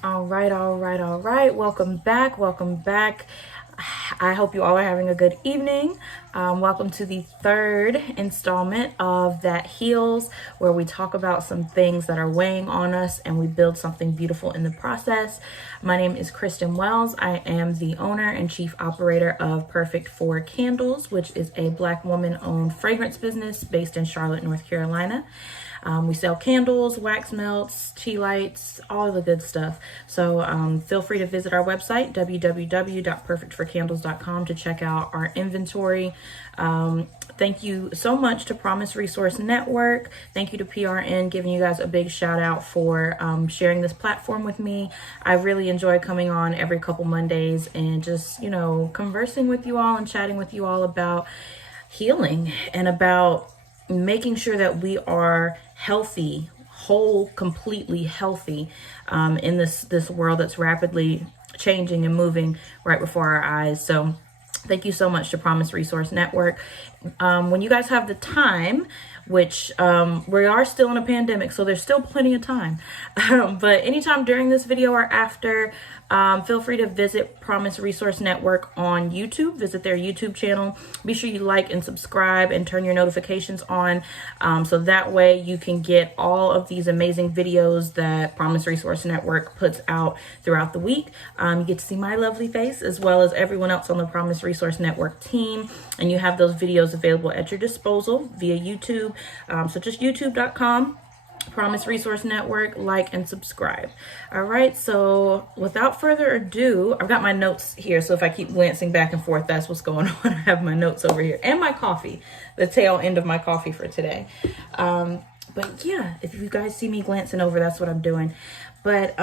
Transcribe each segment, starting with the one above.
All right. Welcome back. Welcome back. I hope you all are having a good evening. Welcome to the third installment of That Heals, where we talk about some things that are weighing on us and we build something beautiful in the process. My name is Kristen Wells. I am the owner and chief operator of Perfect for Candles, which is a Black woman-owned fragrance business based in Charlotte, North Carolina. We sell candles, wax melts, tea lights, all the good stuff. So feel free to visit our website, www.perfectforcandles.com, to check out our inventory. Thank you so much to Promise Resource Network. Thank you to PRN, giving you guys a big shout out for sharing this platform with me. I really enjoy coming on every couple Mondays and just, conversing with you all and chatting with you all about healing and about making sure that we are healthy, whole, completely healthy in this world that's rapidly changing and moving right before our eyes. So thank you so much to Promise Resource Network. When you guys have the time, which we are still in a pandemic, so there's still plenty of time. But anytime during this video or after, feel free to visit Promise Resource Network on YouTube. Visit their YouTube channel. Be sure you like and subscribe and turn your notifications on, so that way you can get all of these amazing videos that Promise Resource Network puts out throughout the week. You get to see my lovely face as well as everyone else on the Promise Resource Network team, and you have those videos available at your disposal via YouTube. So just youtube.com. Promise Resource Network, like and subscribe. All right, so without further ado, I've got my notes here, so if I keep glancing back and forth, that's what's going on. I have my notes over here and my coffee, the tail end of my coffee for today. But yeah, if you guys see me glancing over, that's what I'm doing. But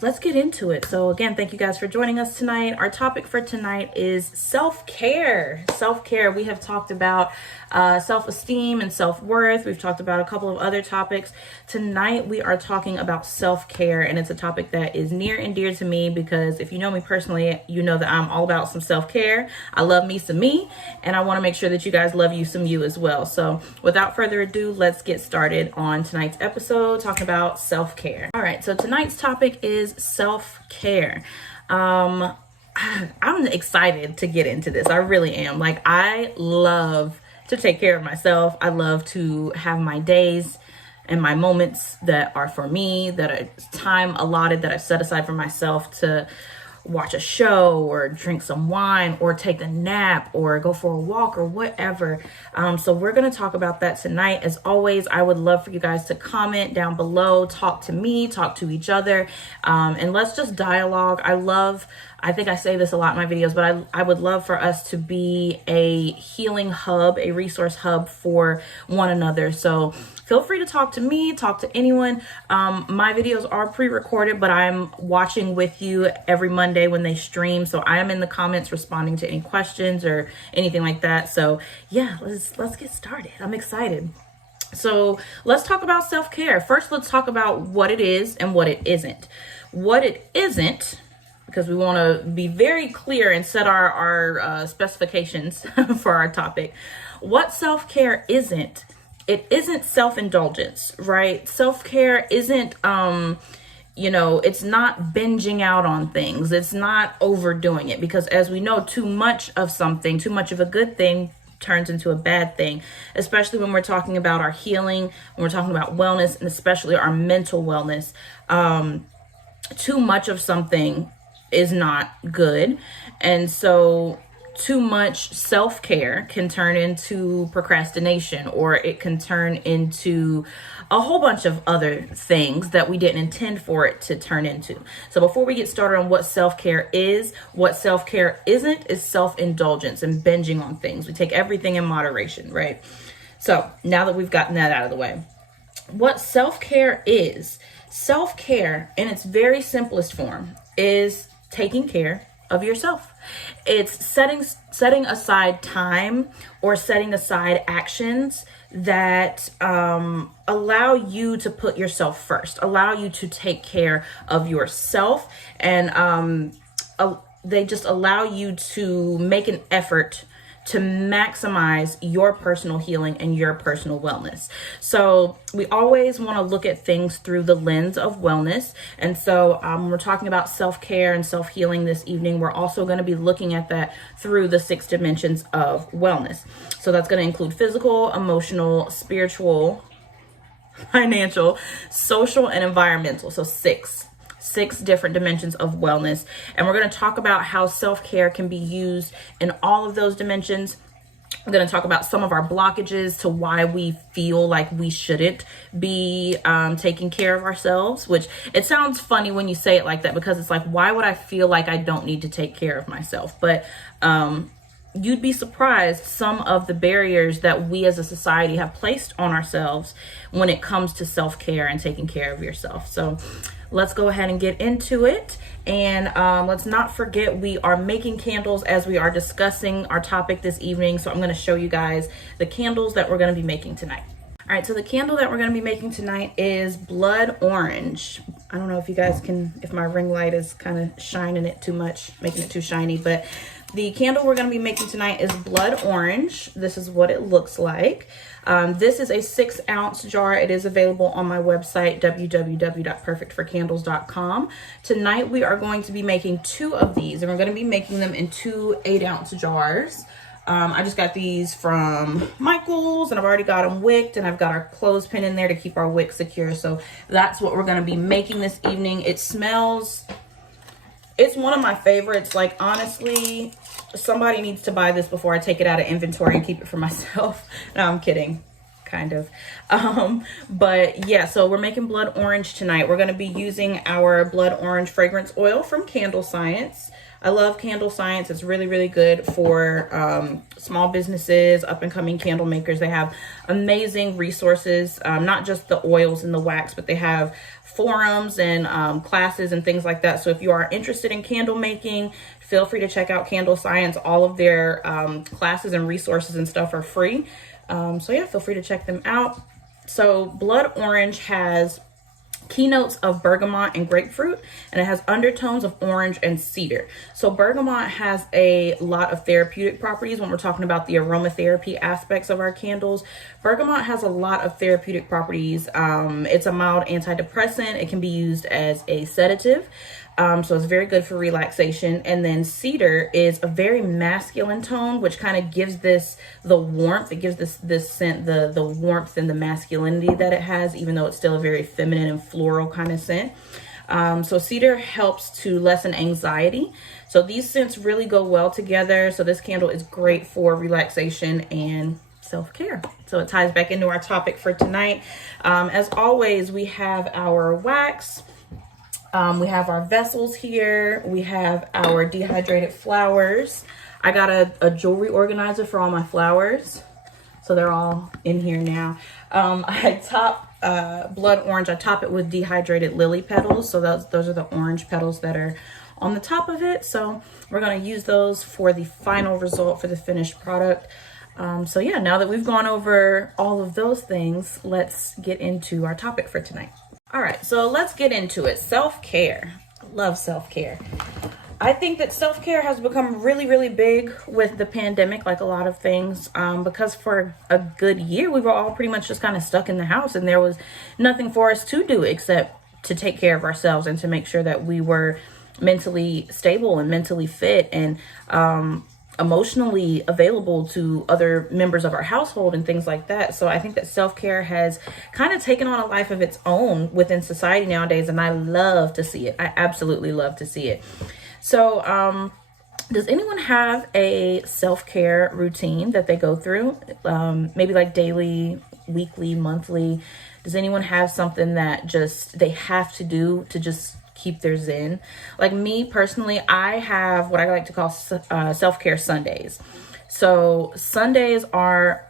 let's get into it. So again, thank you guys for joining us tonight. Our topic for tonight is self-care. Self-care. We have talked about self-esteem and self-worth. We've talked about a couple of other topics. Tonight, we are talking about self-care, and it's a topic that is near and dear to me because if you know me personally, you know that I'm all about some self-care. I love me some me, and I want to make sure that you guys love you some you as well. So without further ado, let's get started on tonight's episode talking about self-care. All right, so tonight's topic is self-care. I'm excited to get into this. I really am. Like, I love to take care of myself. I love to have my days and my moments that are for me, that are time allotted that I've set aside for myself to watch a show or drink some wine or take a nap or go for a walk or whatever. So we're going to talk about that tonight. As always, I would love for you guys to comment down below, talk to me, talk to each other, and let's just dialogue. I think I say this a lot in my videos, but I would love for us to be a healing hub, a resource hub for one another. So feel free to talk to me, talk to anyone. My videos are pre-recorded, but I'm watching with you every Monday when they stream. So I am in the comments responding to any questions or anything like that. So yeah, let's get started. I'm excited. So let's talk about self-care. First, let's talk about what it is and what it isn't. What it isn't, because we want to be very clear and set our specifications for our topic. What self-care isn't, it isn't self-indulgence, right? Self-care isn't, it's not binging out on things. It's not overdoing it, because as we know, too much of something, too much of a good thing turns into a bad thing, especially when we're talking about our healing, when we're talking about wellness, and especially our mental wellness. Too much of something is not good. And so too much self-care can turn into procrastination, or it can turn into a whole bunch of other things that we didn't intend for it to turn into. So before we get started on what self-care is, what self-care isn't is self-indulgence and binging on things. We take everything in moderation, right? So now that we've gotten that out of the way, what self-care is, self-care in its very simplest form is taking care of yourself. It's setting aside time or setting aside actions that allow you to put yourself first, allow you to take care of yourself, and they just allow you to make an effort to maximize your personal healing and your personal wellness. So we always want to look at things through the lens of wellness. And so we're talking about self-care and self-healing this evening. We're also going to be looking at that through the 6 dimensions of wellness. So that's going to include physical, emotional, spiritual, financial, social, and environmental. So six different dimensions of wellness. And we're going to talk about how self-care can be used in all of those dimensions. I'm going to talk about some of our blockages to why we feel like we shouldn't be taking care of ourselves, which it sounds funny when you say it like that, because it's like, why would I feel like I don't need to take care of myself? But you'd be surprised some of the barriers that we as a society have placed on ourselves when it comes to self-care and taking care of yourself. So let's go ahead and get into it. And let's not forget, we are making candles as we are discussing our topic this evening. So I'm going to show you guys the candles that we're going to be making tonight. All right, so the candle that we're going to be making tonight is blood orange. I don't know if you guys can, if my ring light is kind of shining it too much, making it too shiny, but the candle we're going to be making tonight is blood orange. This is what it looks like. This is a 6-ounce jar. It is available on my website, www.perfectforcandles.com. Tonight we are going to be making 2 of these, and we're going to be making them in 2 8-ounce jars. I just got these from Michael's, and I've already got them wicked, and I've got our clothespin in there to keep our wick secure. So that's what we're going to be making this evening. It smells, it's one of my favorites. Like, honestly, somebody needs to buy this before I take it out of inventory and keep it for myself. No, I'm kidding. Kind of. But yeah, so we're making blood orange tonight. We're going to be using our blood orange fragrance oil from Candle Science. I love Candle Science. It's really, really good for small businesses, up and coming candle makers. They have amazing resources, not just the oils and the wax, but they have forums and classes and things like that. So if you are interested in candle making, feel free to check out Candle Science. All of their classes and resources and stuff are free. So yeah, feel free to check them out. So blood orange has keynotes of bergamot and grapefruit, and it has undertones of orange and cedar. So bergamot has a lot of therapeutic properties when we're talking about the aromatherapy aspects of our candles. Bergamot has a lot of therapeutic properties. It's a mild antidepressant. It can be used as a sedative. So it's very good for relaxation. And then cedar is a very masculine tone, which kind of gives this the warmth. It gives this scent the warmth and the masculinity that it has, even though it's still a very feminine and floral kind of scent. So cedar helps to lessen anxiety. So these scents really go well together. So this candle is great for relaxation and self-care. So it ties back into our topic for tonight. As always, we have our wax. We have our vessels here. We have our dehydrated flowers. I got a jewelry organizer for all my flowers. So they're all in here now. I top blood orange. I top it with dehydrated lily petals. So those are the orange petals that are on the top of it. So we're going to use those for the final result, for the finished product. So yeah, now that we've gone over all of those things, let's get into our topic for tonight. All right, so let's get into it. Self-care. Love self-care. I think that self-care has become really, really big with the pandemic, like a lot of things, because for a good year, we were all pretty much just kind of stuck in the house, and there was nothing for us to do except to take care of ourselves and to make sure that we were mentally stable and mentally fit and emotionally available to other members of our household and things like that. So I think that self-care has kind of taken on a life of its own within society nowadays, and I love to see it. I absolutely love to see it. So does anyone have a self-care routine that they go through? Maybe like daily, weekly, monthly? Does anyone have something that just they have to do to just keep their zen? Like me personally, I have what I like to call self-care Sundays. So Sundays are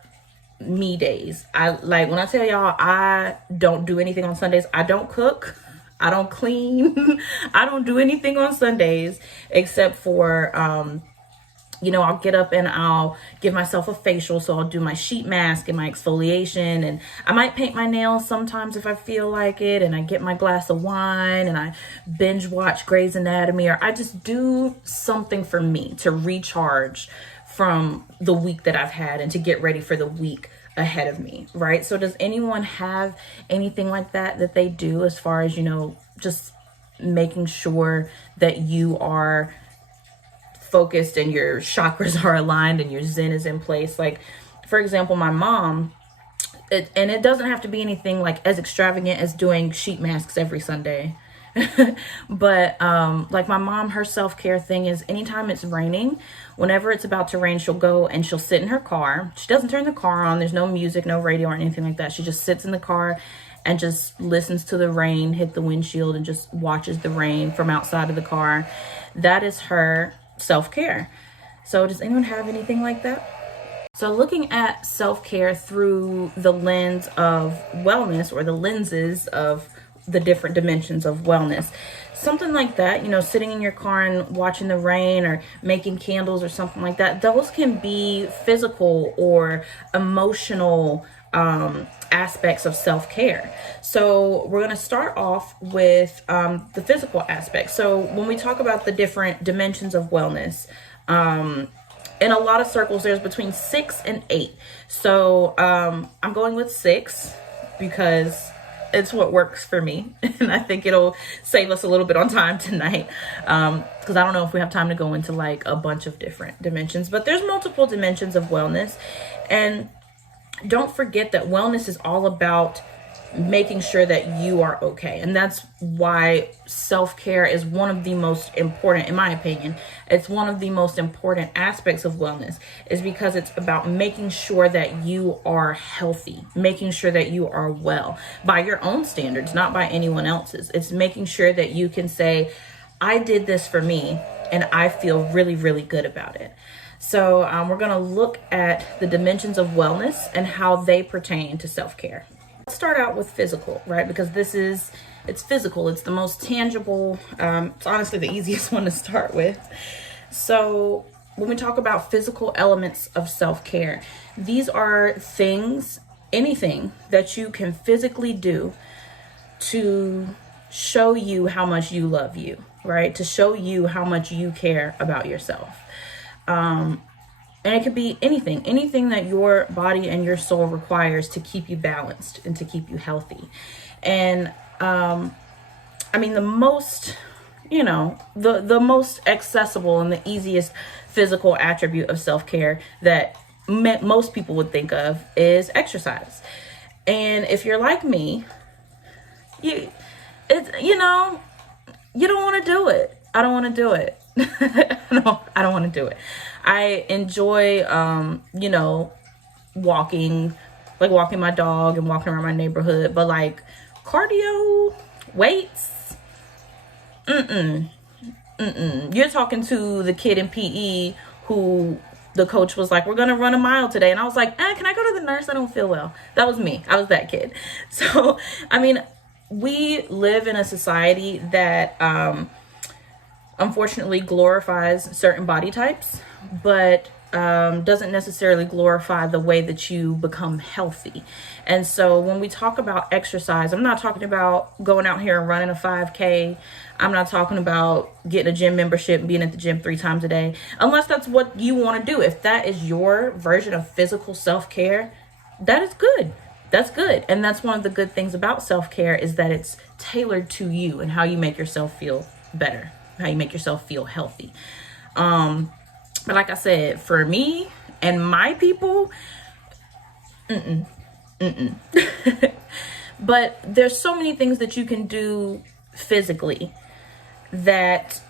me days. I like when I tell y'all I don't do anything on Sundays. I don't cook, I don't clean, I don't do anything on Sundays except for I'll get up and I'll give myself a facial. So I'll do my sheet mask and my exfoliation, and I might paint my nails sometimes if I feel like it, and I get my glass of wine and I binge watch Grey's Anatomy, or I just do something for me to recharge from the week that I've had and to get ready for the week ahead of me, right? So does anyone have anything like that they do as far as, just making sure that you are focused and your chakras are aligned and your zen is in place? Like, for example, my mom, and it doesn't have to be anything like as extravagant as doing sheet masks every Sunday. But like my mom, her self-care thing is anytime it's raining, whenever it's about to rain, she'll go and she'll sit in her car. She doesn't turn the car on. There's no music, no radio or anything like that. She just sits in the car and just listens to the rain hit the windshield and just watches the rain from outside of the car. That is her self-care. So does anyone have anything like that? So looking at self-care through the lens of wellness, or the lenses of the different dimensions of wellness, something like that, sitting in your car and watching the rain or making candles or something like that, those can be physical or emotional aspects of self-care. So we're going to start off with the physical aspect. So when we talk about the different dimensions of wellness, in a lot of circles, there's between 6 and 8. So I'm going with 6 because it's what works for me. And I think it'll save us a little bit on time tonight. Because I don't know if we have time to go into like a bunch of different dimensions, but there's multiple dimensions of wellness. And don't forget that wellness is all about making sure that you are okay. And that's why self-care is one of the most important, in my opinion, it's one of the most important aspects of wellness, is because it's about making sure that you are healthy, making sure that you are well by your own standards, not by anyone else's. It's making sure that you can say, I did this for me and I feel really, really good about it. So we're going to look at the dimensions of wellness and how they pertain to self-care. Let's start out with physical, right? Because it's physical. It's the most tangible. It's honestly the easiest one to start with. So when we talk about physical elements of self-care, these are things, anything that you can physically do to show you how much you love you, right? To show you how much you care about yourself. And it could be anything that your body and your soul requires to keep you balanced and to keep you healthy. And, the most, the most accessible and the easiest physical attribute of self-care that most people would think of is exercise. And if you're like me, you don't want to do it. I don't want to do it. I don't want to do it. I enjoy, walking my dog and walking around my neighborhood, but like cardio, weights, You're talking to the kid in PE who the coach was like, we're going to run a mile today. And I was like, can I go to the nurse? I don't feel well. That was me. I was that kid. So, we live in a society that, unfortunately glorifies certain body types, but doesn't necessarily glorify the way that you become healthy. And so when we talk about exercise, I'm not talking about going out here and running a 5K. I'm not talking about getting a gym membership and being at the gym 3 times a day, unless that's what you want to do. If that is your version of physical self-care, that is good. That's good. And that's one of the good things about self-care, is that it's tailored to you and how you make yourself feel better, how you make yourself feel healthy. But like I said, for me and my people, but there's so many things that you can do physically that,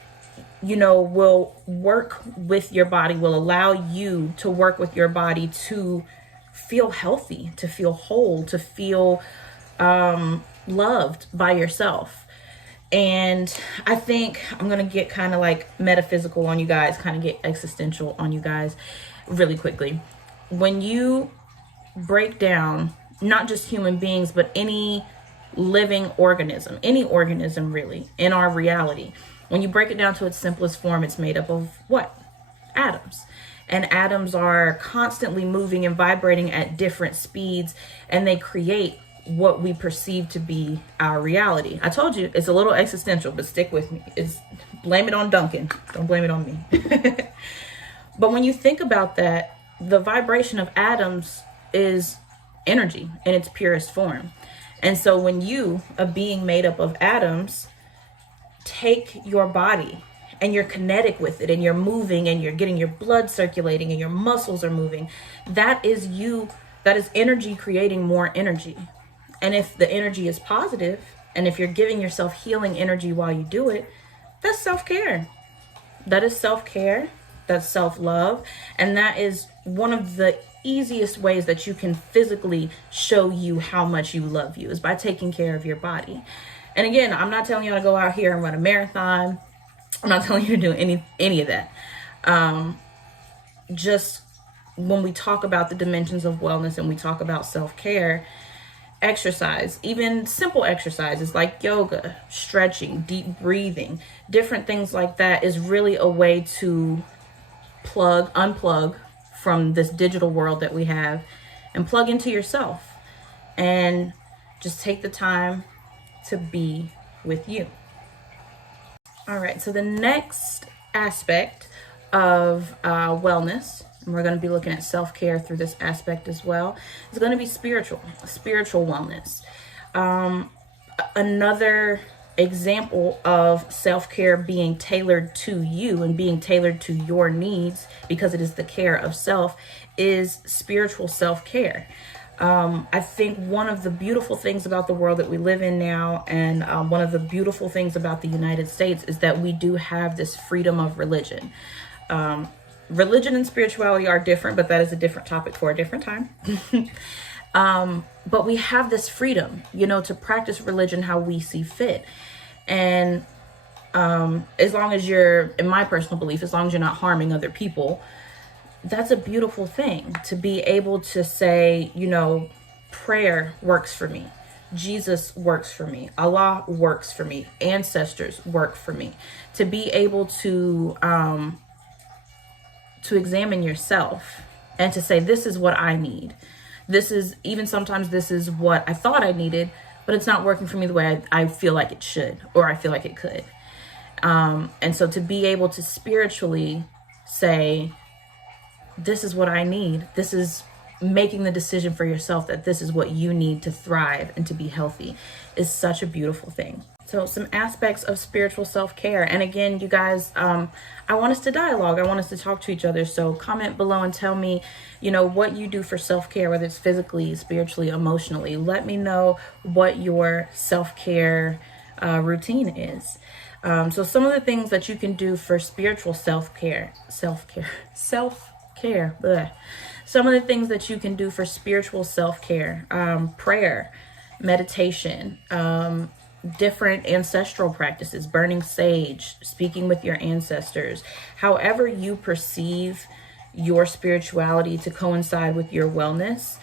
will work with your body, will allow you to work with your body to feel healthy, to feel whole, to feel loved by yourself. And I think I'm going to get kind of like metaphysical on you guys, kind of get existential on you guys really quickly. When you break down not just human beings, but any living organism, any organism really in our reality, when you break it down to its simplest form, it's made up of what? Atoms. And atoms are constantly moving and vibrating at different speeds, and they create what we perceive to be our reality. I told you it's a little existential, but stick with me. Blame it on Duncan. Don't blame it on me. But when you think about that, the vibration of atoms is energy in its purest form. And so when you, a being made up of atoms, take your body and you're kinetic with it and you're moving and you're getting your blood circulating and your muscles are moving, that is you, that is energy creating more energy. And if the energy is positive, and if you're giving yourself healing energy while you do it, that's self-care. That is self-care. That's self-love. And that is one of the easiest ways that you can physically show you how much you love you, is by taking care of your body. And again, I'm not telling you to go out here and run a marathon. I'm not telling you to do any of that. Just when we talk about the dimensions of wellness and we talk about self-care, exercise, even simple exercises like yoga, stretching, deep breathing, different things like that, is really a way to unplug from this digital world that we have and plug into yourself and just take the time to be with you. All right, so the next aspect of wellness, and we're going to be looking at self-care through this aspect as well, is going to be spiritual wellness. Another example of self-care being tailored to you and being tailored to your needs, because it is the care of self, is spiritual self-care. I think one of the beautiful things about the world that we live in now, and one of the beautiful things about the United States, is that we do have this freedom of religion. Religion and spirituality are different, but that is a different topic for a different time. But we have this freedom, to practice religion how we see fit. And as long as you're, in my personal belief, as long as you're not harming other people, that's a beautiful thing, to be able to say, prayer works for me. Jesus works for me. Allah works for me. Ancestors work for me. To be able to examine yourself and to say, this is what I need. Sometimes this is what I thought I needed, but it's not working for me the way I feel like it should, or I feel like it could. And so to be able to spiritually say, this is what I need. This is making the decision for yourself that this is what you need to thrive and to be healthy, is such a beautiful thing. So some aspects of spiritual self-care. And again, you guys, I want us to dialogue. I want us to talk to each other. So comment below and tell me, what you do for self-care, whether it's physically, spiritually, emotionally. Let me know what your self-care routine is. So some of the things that you can do for spiritual self-care. Some of the things that you can do for spiritual self-care: prayer, meditation, different ancestral practices, burning sage, speaking with your ancestors. However you perceive your spirituality to coincide with your wellness,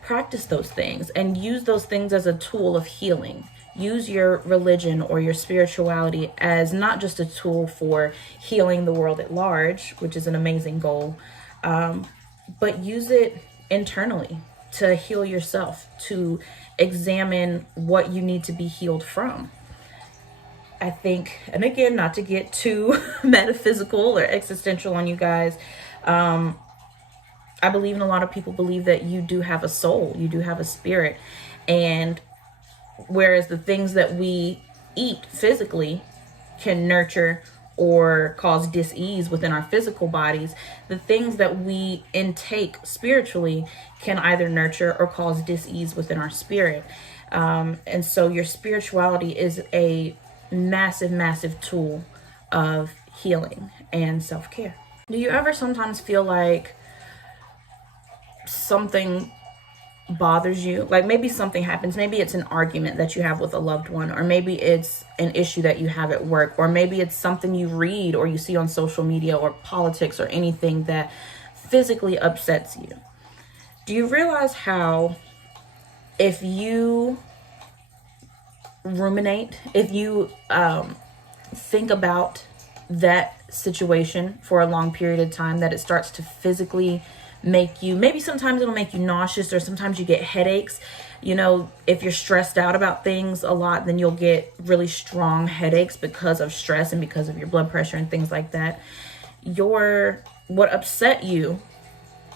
practice those things and use those things as a tool of healing. Use your religion or your spirituality as not just a tool for healing the world at large, which is an amazing goal, but use it internally to heal yourself, to examine what you need to be healed from. I think, and again, not to get too metaphysical or existential on you guys, I believe, and a lot of people believe, that you do have a soul, you do have a spirit. And whereas the things that we eat physically can nurture or cause dis-ease within our physical bodies, the things that we intake spiritually can either nurture or cause dis-ease within our spirit. And so your spirituality is a massive, massive tool of healing and self-care. Do you ever sometimes feel like something bothers you? Like maybe something happens, maybe it's an argument that you have with a loved one, or maybe it's an issue that you have at work, or maybe it's something you read or you see on social media or politics or anything that physically upsets you. Do you realize how, if you ruminate, if you think about that situation for a long period of time, that it starts to physically make you, maybe sometimes it'll make you nauseous, or sometimes you get headaches. If you're stressed out about things a lot, then you'll get really strong headaches because of stress and because of your blood pressure and things like that. Your what upset you,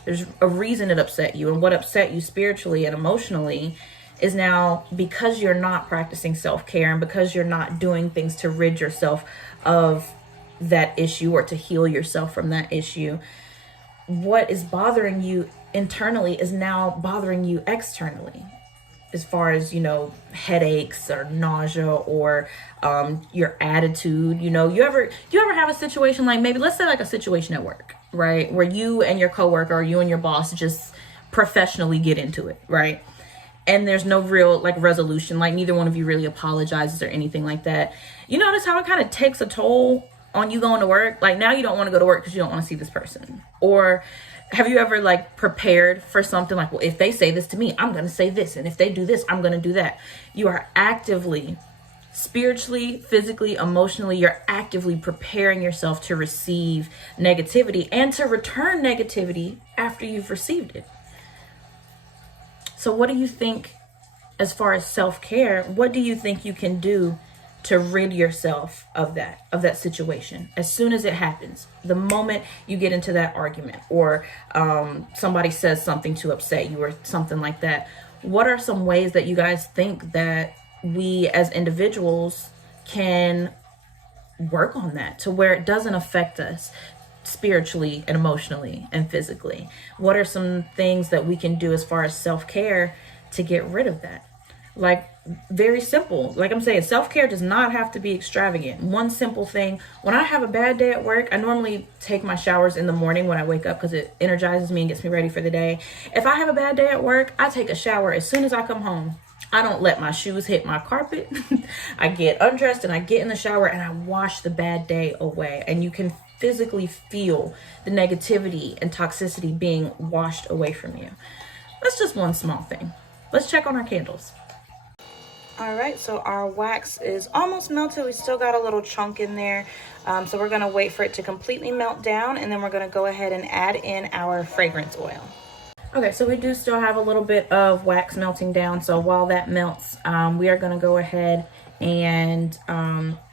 there's a reason it upset you, and what upset you spiritually and emotionally is now because you're not practicing self-care and because you're not doing things to rid yourself of that issue or to heal yourself from that issue. What is bothering you internally is now bothering you externally, as far as, headaches or nausea or your attitude. You ever have a situation, like, maybe let's say like a situation at work, right, where you and your coworker or you and your boss just professionally get into it, right? And there's no real like resolution, like neither one of you really apologizes or anything like that. You notice how it kind of takes a toll on you going to work? Like, now you don't want to go to work because you don't want to see this person. Or have you ever like prepared for something like, well, if they say this to me, I'm going to say this. And if they do this, I'm going to do that. You are actively, spiritually, physically, emotionally, you're actively preparing yourself to receive negativity and to return negativity after you've received it. So what do you think, as far as self-care, what do you think you can do to rid yourself of that situation as soon as it happens? The moment you get into that argument, or somebody says something to upset you or something like that, what are some ways that you guys think that we as individuals can work on that to where it doesn't affect us spiritually and emotionally and physically? What are some things that we can do as far as self-care to get rid of that? Like, very simple. Like I'm saying, self-care does not have to be extravagant. One simple thing: when I have a bad day at work, I normally take my showers in the morning when I wake up because it energizes me and gets me ready for the day. If I have a bad day at work, I take a shower as soon as I come home. I don't let my shoes hit my carpet. I get undressed and I get in the shower and I wash the bad day away. And you can physically feel the negativity and toxicity being washed away from you. That's just one small thing. Let's check on our candles. All right, so our wax is almost melted. We still got a little chunk in there. So we're gonna wait for it to completely melt down, and then we're gonna go ahead and add in our fragrance oil. Okay, so we do still have a little bit of wax melting down. So while that melts, we are gonna go ahead and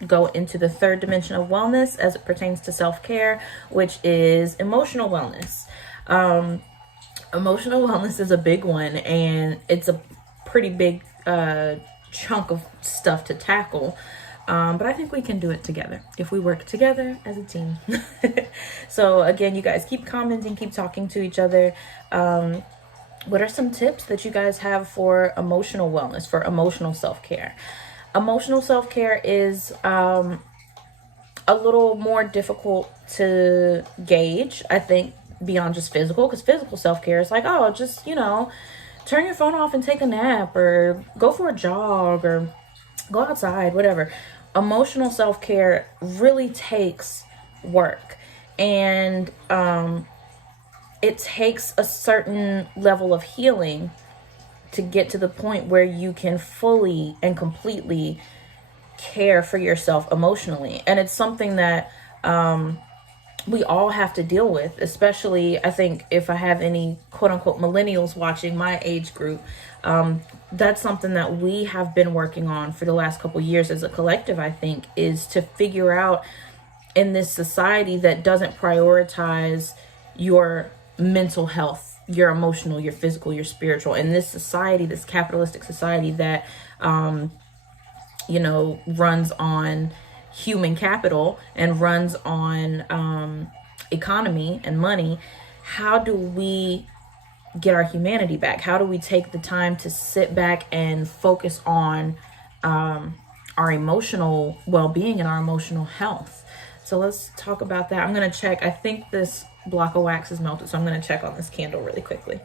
go into the third dimension of wellness as it pertains to self-care, which is emotional wellness. Emotional wellness is a big one, and it's a pretty big chunk of stuff to tackle, but I think we can do it together if we work together as a team. So again, you guys keep commenting, keep talking to each other. What are some tips that you guys have for emotional wellness, for emotional self-care? Emotional self-care is a little more difficult to gauge, I think, beyond just physical, because physical self-care is like, oh, just, turn your phone off and take a nap, or go for a jog, or go outside, whatever. Emotional self-care really takes work, and it takes a certain level of healing to get to the point where you can fully and completely care for yourself emotionally. And it's something that we all have to deal with, especially, I think, if I have any quote unquote millennials watching my age group. That's something that we have been working on for the last couple years as a collective, I think, is to figure out, in this society that doesn't prioritize your mental health, your emotional, your physical, your spiritual, in this society, this capitalistic society that runs on human capital and runs on economy and money, how do we get our humanity back? How do we take the time to sit back and focus on our emotional well-being and our emotional health? So let's talk about that. I'm going to check. I think this block of wax is melted, so I'm going to check on this candle really quickly.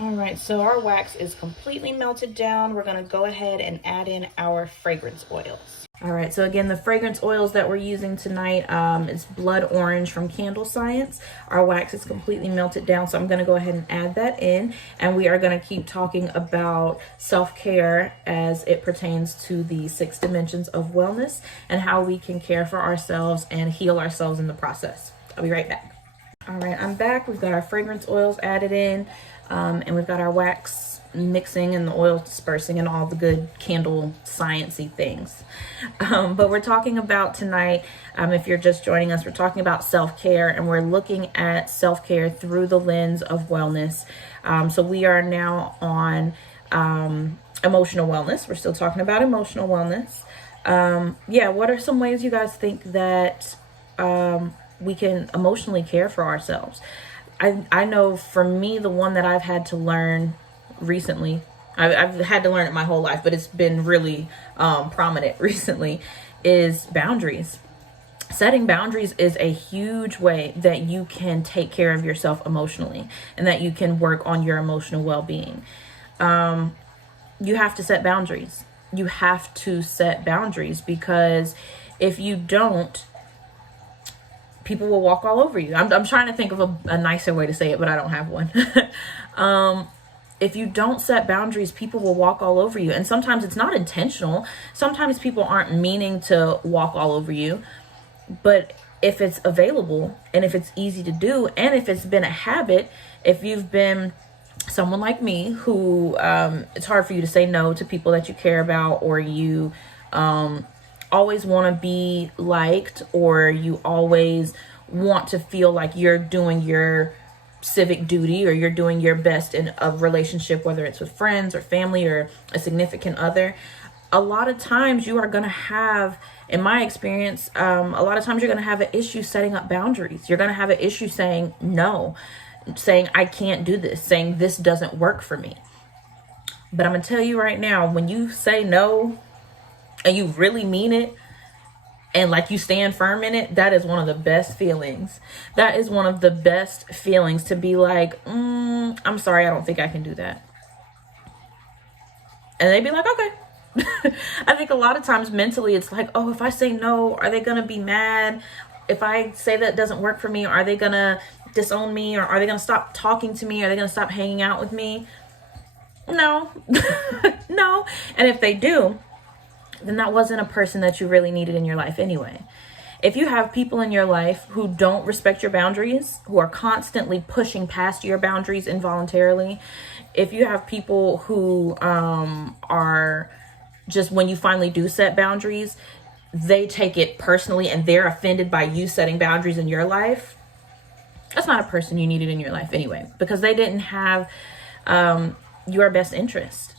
All right, so our wax is completely melted down. We're going to go ahead and add in our fragrance oils. All right, so again, the fragrance oils that we're using tonight is Blood Orange from Candle Science. Our wax is completely melted down, so I'm going to go ahead and add that in. And we are going to keep talking about self-care as it pertains to the 6 dimensions of wellness and how we can care for ourselves and heal ourselves in the process. I'll be right back. All right, I'm back. We've got our fragrance oils added in. And we've got our wax mixing and the oil dispersing and all the good candle sciencey things. But we're talking about tonight, if you're just joining us, we're talking about self-care, and we're looking at self-care through the lens of wellness. So we are now on emotional wellness. We're still talking about emotional wellness. What are some ways you guys think that we can emotionally care for ourselves? I know for me, the one that I've had to learn recently, I've had to learn it my whole life, but it's been really prominent recently, is boundaries. Setting boundaries is a huge way that you can take care of yourself emotionally and that you can work on your emotional well-being. You have to set boundaries. You have to set boundaries, because if you don't, people will walk all over you. I'm trying to think of a nicer way to say it, but I don't have one. If you don't set boundaries, people will walk all over you. And sometimes it's not intentional. Sometimes people aren't meaning to walk all over you. But if it's available and if it's easy to do, and if it's been a habit, if you've been someone like me who it's hard for you to say no to people that you care about, or you always want to be liked, or you always want to feel like you're doing your civic duty, or you're doing your best in a relationship, whether it's with friends or family or a significant other, a lot of times you are going to have, in my experience, a lot of times you're going to have an issue setting up boundaries. You're going to have an issue saying no, saying I can't do this, saying this doesn't work for me. But I'm going to tell you right now, when you say no and you really mean it, and like you stand firm in it, that is one of the best feelings. That is one of the best feelings, to be like, I'm sorry, I don't think I can do that. And they'd be like, okay. I think a lot of times mentally it's like, oh, if I say no, are they going to be mad? If I say that doesn't work for me, are they going to disown me? Or are they going to stop talking to me? Are they going to stop hanging out with me? No. No. And if they do, then that wasn't a person that you really needed in your life anyway. If you have people in your life who don't respect your boundaries, who are constantly pushing past your boundaries involuntarily, if you have people who are just, when you finally do set boundaries, they take it personally and they're offended by you setting boundaries in your life, that's not a person you needed in your life anyway, because they didn't have your best interest.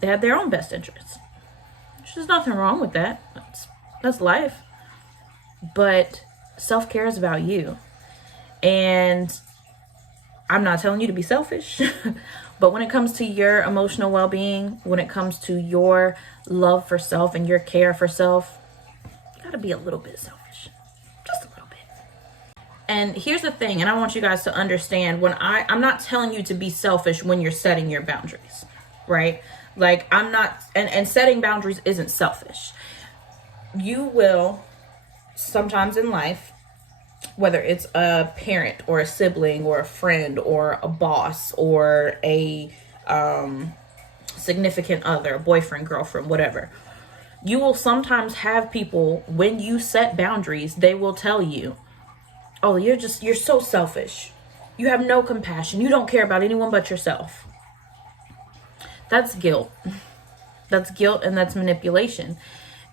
They had their own best interests. There's nothing wrong with that. That's life. But self-care is about you. And I'm not telling you to be selfish, but when it comes to your emotional well-being, when it comes to your love for self and your care for self, you gotta be a little bit selfish. Just a little bit. And here's the thing, and I want you guys to understand, when I'm not telling you to be selfish when you're setting your boundaries, right? Like, I'm not, and setting boundaries isn't selfish. You will sometimes in life, whether it's a parent or a sibling or a friend or a boss or a significant other, boyfriend, girlfriend, whatever, you will sometimes have people, when you set boundaries, they will tell you, oh, you're so selfish. You have no compassion. You don't care about anyone but yourself. That's guilt. That's guilt, and that's manipulation.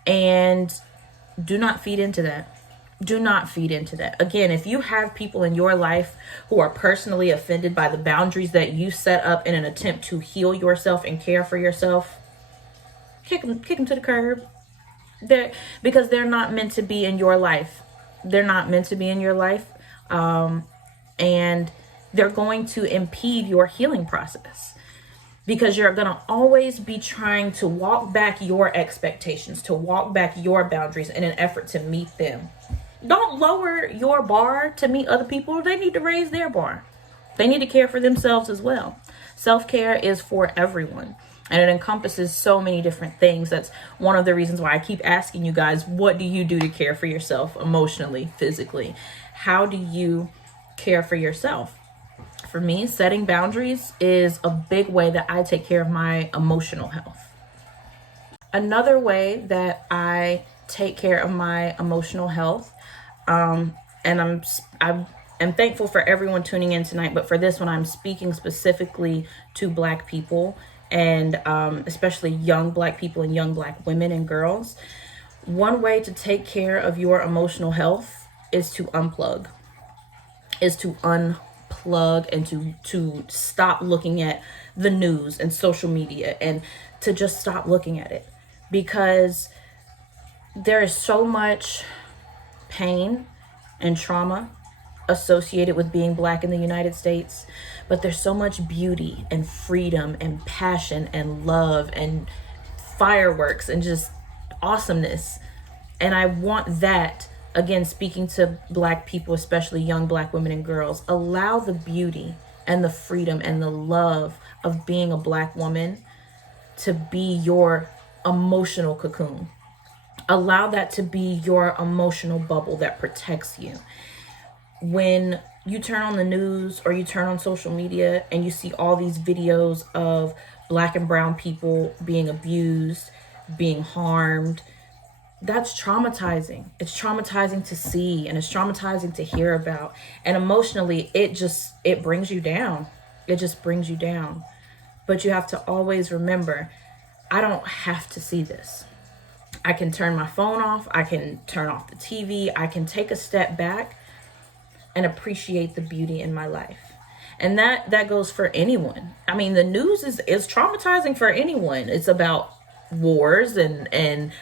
And do not feed into that. Do not feed into that. Again, if you have people in your life who are personally offended by the boundaries that you set up in an attempt to heal yourself and care for yourself, kick them to the curb. Because they're not meant to be in your life. They're not meant to be in your life. And they're going to impede your healing process. Because you're going to always be trying to walk back your expectations, to walk back your boundaries in an effort to meet them. Don't lower your bar to meet other people. They need to raise their bar. They need to care for themselves as well. Self-care is for everyone. And it encompasses so many different things. That's one of the reasons why I keep asking you guys, what do you do to care for yourself emotionally, physically? How do you care for yourself? For me, setting boundaries is a big way that I take care of my emotional health. Another way that I take care of my emotional health, and I'm am thankful for everyone tuning in tonight, but for this one, I'm speaking specifically to Black people, and especially young Black people and young Black women and girls. One way to take care of your emotional health is to unplug, and to stop looking at the news and social media, and to just stop looking at it, because there is so much pain and trauma associated with being Black in the United States, but there's so much beauty and freedom and passion and love and fireworks and just awesomeness. And I want that, again, speaking to Black people, especially young Black women and girls. Allow the beauty and the freedom and the love of being a Black woman to be your emotional cocoon. Allow that to be your emotional bubble that protects you. When you turn on the news or you turn on social media and you see all these videos of Black and brown people being abused, being harmed, that's traumatizing. It's traumatizing to see, and it's traumatizing to hear about. And emotionally, it brings you down. It just brings you down. But you have to always remember, I don't have to see this. I can turn my phone off. I can turn off the TV. I can take a step back and appreciate the beauty in my life. And that goes for anyone. I mean, the news is traumatizing for anyone. It's about wars and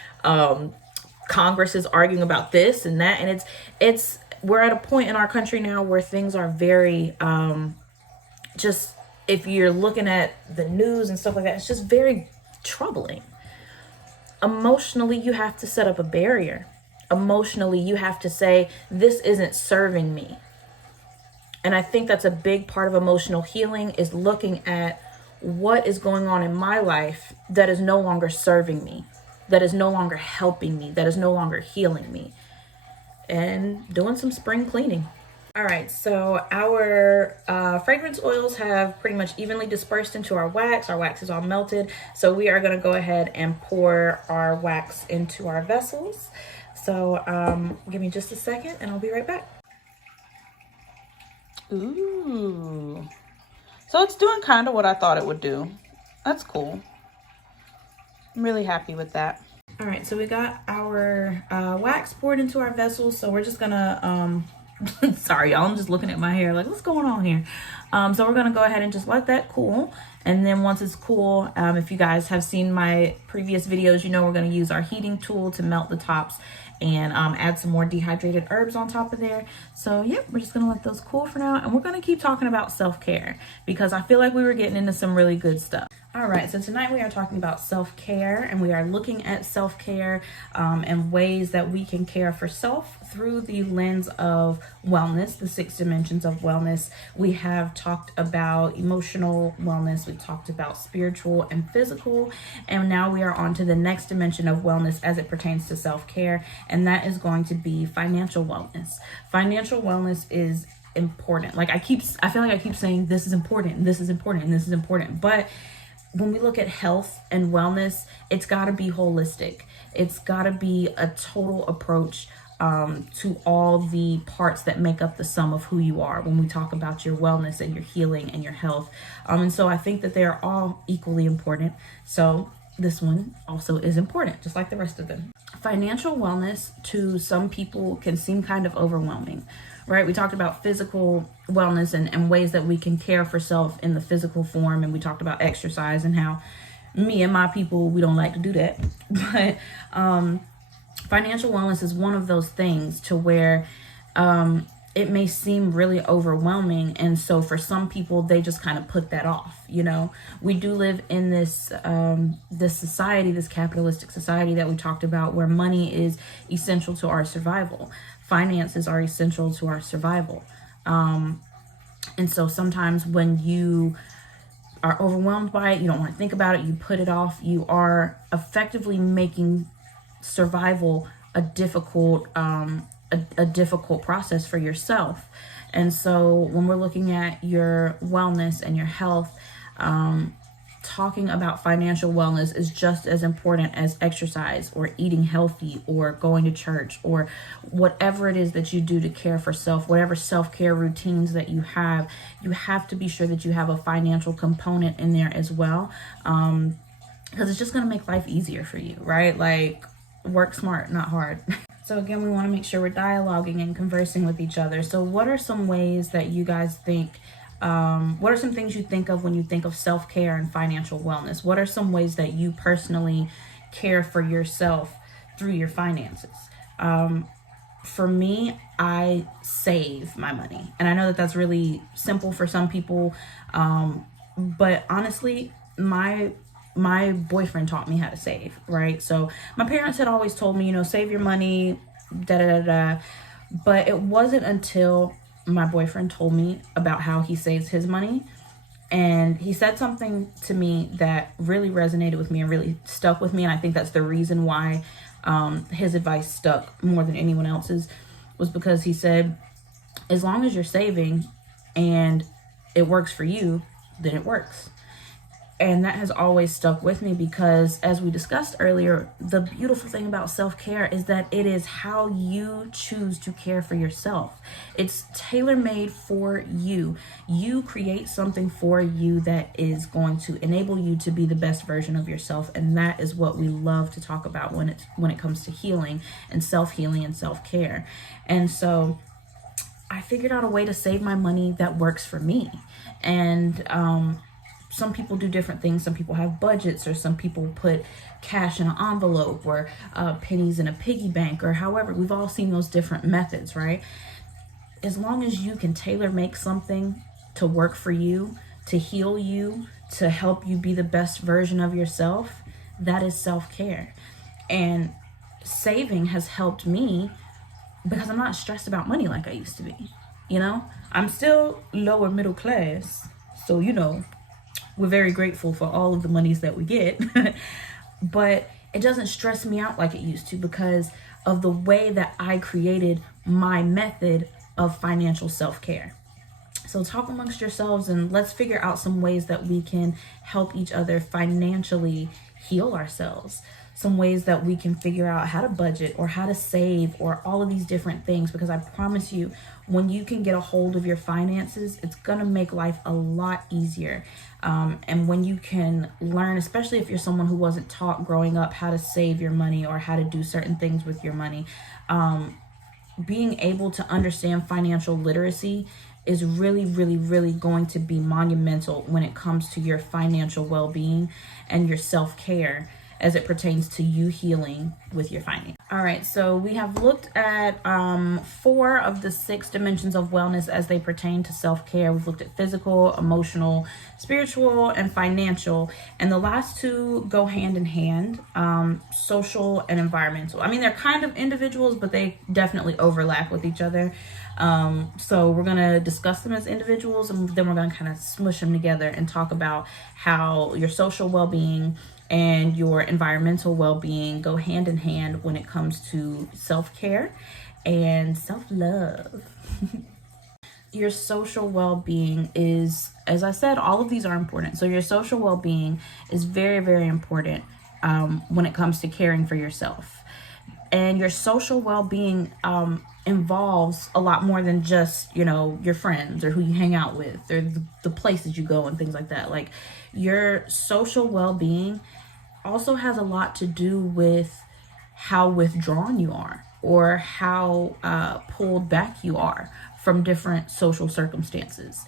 Congress is arguing about this and that, and it's we're at a point in our country now where things are very just, if you're looking at the news and stuff like that, it's just very troubling. Emotionally, you have to set up a barrier. Emotionally, you have to say, this isn't serving me. And I think that's a big part of emotional healing, is looking at what is going on in my life that is no longer serving me, that is no longer helping me, that is no longer healing me, and doing some spring cleaning. All right, so our fragrance oils have pretty much evenly dispersed into our wax. Our wax is all melted. So we are gonna go ahead and pour our wax into our vessels. So give me just a second and I'll be right back. Ooh. So it's doing kind of what I thought it would do. That's cool. I'm really happy with that. All right, so we got our wax poured into our vessels. So we're just gonna, sorry, y'all, I'm just looking at my hair like, what's going on here? So we're gonna go ahead and just let that cool. And then once it's cool, if you guys have seen my previous videos, you know we're gonna use our heating tool to melt the tops and add some more dehydrated herbs on top of there. So yep, we're just gonna let those cool for now. And we're gonna keep talking about self-care, because I feel like we were getting into some really good stuff. All right, so tonight we are talking about self-care, and we are looking at self-care and ways that we can care for self through the lens of wellness, the 6 dimensions of wellness. We have talked about emotional wellness, we talked about spiritual and physical, and now we are on to the next dimension of wellness as it pertains to self-care, and that is going to be financial wellness. Financial wellness is important. Like I feel like I keep saying this is important, this is important, this is important, but when we look at health and wellness, it's got to be holistic. It's got to be a total approach to all the parts that make up the sum of who you are when we talk about your wellness and your healing and your health. And so I think that they are all equally important. So this one also is important, just like the rest of them. Financial wellness to some people can seem kind of overwhelming, right? We talked about physical wellness and ways that we can care for self in the physical form. And we talked about exercise and how me and my people, we don't like to do that. But financial wellness is one of those things to where it may seem really overwhelming. And so for some people, they just kind of put that off. You know, we do live in this society, this capitalistic society that we talked about, where money is essential to our survival. Finances are essential to our survival. And so sometimes when you are overwhelmed by it, you don't want to think about it, you put it off, you are effectively making survival a difficult process for yourself. And so when we're looking at your wellness and your health, talking about financial wellness is just as important as exercise or eating healthy or going to church or whatever it is that you do to care for self, whatever self-care routines that you have to be sure that you have a financial component in there as well. Because it's just going to make life easier for you, right? Like, work smart, not hard. So again, we want to make sure we're dialoguing and conversing with each other. So what are some ways that you guys think, what are some things you think of when you think of self-care and financial wellness? What are some ways that you personally care for yourself through your finances? For me, I save my money. And I know that that's really simple for some people. But honestly, my boyfriend taught me how to save, right? So my parents had always told me, save your money, da da da da. But it wasn't until my boyfriend told me about how he saves his money, and he said something to me that really resonated with me and really stuck with me. And I think that's the reason why his advice stuck more than anyone else's, was because he said, as long as you're saving and it works for you, then it works. And that has always stuck with me because, as we discussed earlier, the beautiful thing about self-care is that it is how you choose to care for yourself. It's tailor-made for you. You create something for you that is going to enable you to be the best version of yourself. And that is what we love to talk about when it comes to healing and self-healing and self-care. And so I figured out a way to save my money that works for me. And some people do different things. Some people have budgets, or some people put cash in an envelope, or pennies in a piggy bank, or however. We've all seen those different methods, right? As long as you can tailor make something to work for you, to heal you, to help you be the best version of yourself, that is self-care. And saving has helped me because I'm not stressed about money like I used to be. I'm still lower middle class, so we're very grateful for all of the monies that we get, but it doesn't stress me out like it used to because of the way that I created my method of financial self-care. So talk amongst yourselves and let's figure out some ways that we can help each other financially heal ourselves. Some ways that we can figure out how to budget or how to save or all of these different things, because I promise you, when you can get a hold of your finances, it's going to make life a lot easier. And when you can learn, especially if you're someone who wasn't taught growing up how to save your money or how to do certain things with your money, being able to understand financial literacy is really, really, really going to be monumental when it comes to your financial well-being and your self-care as it pertains to you healing with your finances. All right, so we have looked at 4 of the 6 dimensions of wellness as they pertain to self-care. We've looked at physical, emotional, spiritual, and financial. And the last 2 go hand in hand, social and environmental. I mean, they're kind of individuals, but they definitely overlap with each other. So we're going to discuss them as individuals, and then we're going to kind of smush them together and talk about how your social well-being and your environmental well-being go hand in hand when it comes to self-care and self-love. Your social well-being is, as I said, all of these are important. So your social well-being is very, very important when it comes to caring for yourself. And your social well-being involves a lot more than just, your friends or who you hang out with or the places you go and things like that. Like, your social well-being also has a lot to do with how withdrawn you are or how pulled back you are from different social circumstances.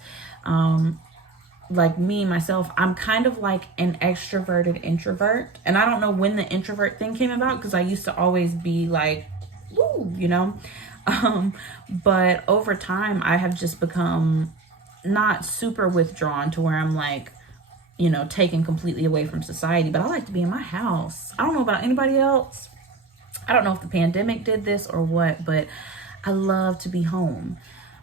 Like me, myself, I'm kind of like an extroverted introvert. And I don't know when the introvert thing came about, because I used to always be like, woo, but over time I have just become not super withdrawn to where I'm like, taken completely away from society, but I like to be in my house. I don't know about anybody else. I don't know if the pandemic did this or what, but I love to be home.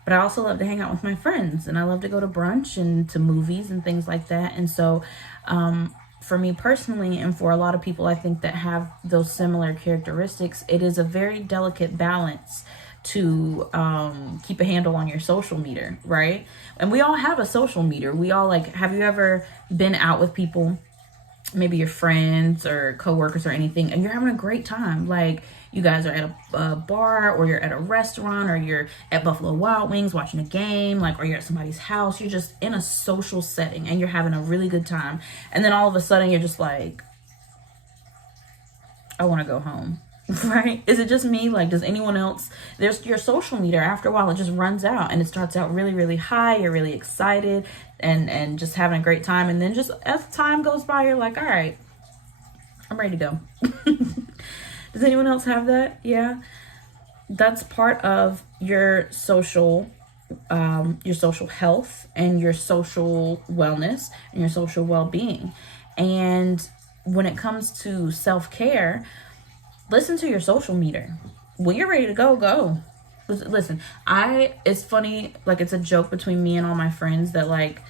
But I also love to hang out with my friends, and I love to go to brunch and to movies and things like that. And so for me personally, and for a lot of people I think that have those similar characteristics, it is a very delicate balance to keep a handle on your social meter, right? And we all have a social meter. We all, like, have you ever been out with people, maybe your friends or coworkers or anything, and you're having a great time? Like, you guys are at a bar, or you're at a restaurant, or you're at Buffalo Wild Wings watching a game, like, or you're at somebody's house. You're just in a social setting and you're having a really good time. And then all of a sudden you're just like, I want to go home. Right? Is it just me? Like, does anyone else? There's your social meter. After a while, it just runs out, and it starts out really, really high. You're really excited and just having a great time. And then just as time goes by, you're like, all right, I'm ready to go. Does anyone else have that? Yeah. That's part of your social health and your social wellness and your social well-being. And when it comes to self-care, listen to your social meter. When you're ready to go, go. Listen, it's funny, like, it's a joke between me and all my friends that, like,